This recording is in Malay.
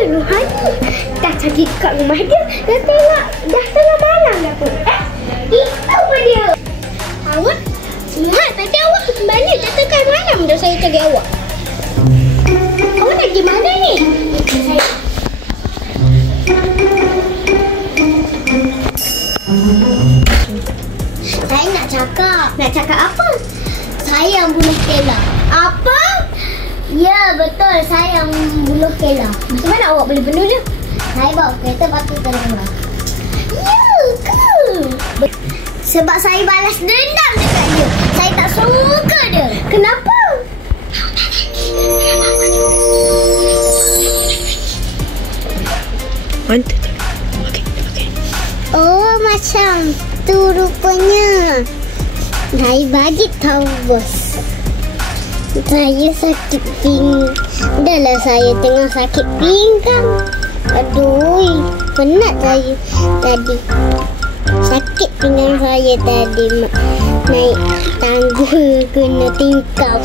mana Rohani? Dah cari kat rumah dia. Dah tengah malam dah pun. Itu pun dia. Awak? Mak, tadi awak ke mana? Dah tengah malam dah saya cari awak. Awak nak pergi mana ni? Ikut saya. Saya nak cakap. Nak cakap apa? Saya yang bunuh Stella. Apa? Ya, betul. Saya yang bunuh Stella. Macam mana awak boleh bunuh dia? Saya bawa kereta batu ke rumah. Ya ke? Sebab saya balas dendam dekat dia. Saya tak suka dia. Kenapa? Mantap. Okey. Oh, macam tu rupanya. Saya bagi tahu bos. Saya sakit pinggang. Dahlah saya tengah sakit pinggang. Aduh, penat saya tadi. Sakit pinggang saya tadi. Naik tangga kena tingkap.